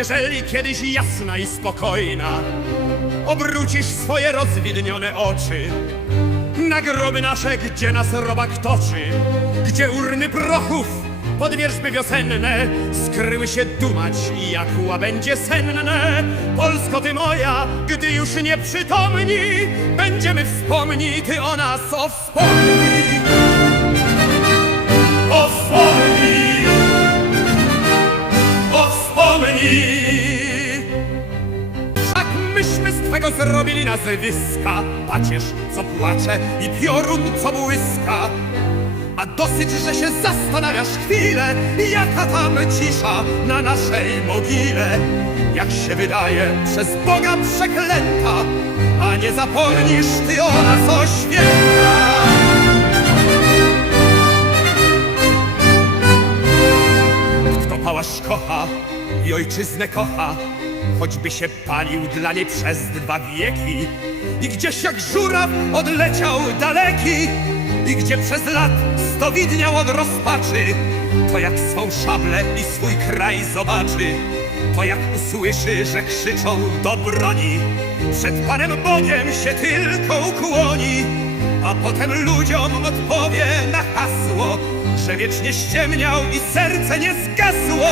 jeżeli kiedyś jasna i spokojna obrócisz swoje rozwidnione oczy na groby nasze, gdzie nas robak toczy, gdzie urny prochów pod wierzby wiosenne skryły się dumać jak łabędzie senne. Polsko ty moja, gdy już nie przytomni, będziemy wspomni, ty o nas o wspomnij. Myśmy z twego zrobili nazwiska Pacierz, co płacze i piorun, co błyska. A dosyć, że się zastanawiasz chwilę Jaka tam cisza na naszej mogile. Jak się wydaje, przez Boga przeklęta A nie zapomnisz ty o nas, o święta. Kto pałasz kocha i ojczyznę kocha, choćby się palił dla niej przez dwa wieki. I gdzieś jak żuraw odleciał daleki, i gdzie przez lat sto widniał od rozpaczy, to jak swą szablę i swój kraj zobaczy, to jak usłyszy, że krzyczą do broni, przed Panem Bogiem się tylko ukłoni, a potem ludziom odpowie na hasło, że wiecznie ściemniał i serce nie zgasło.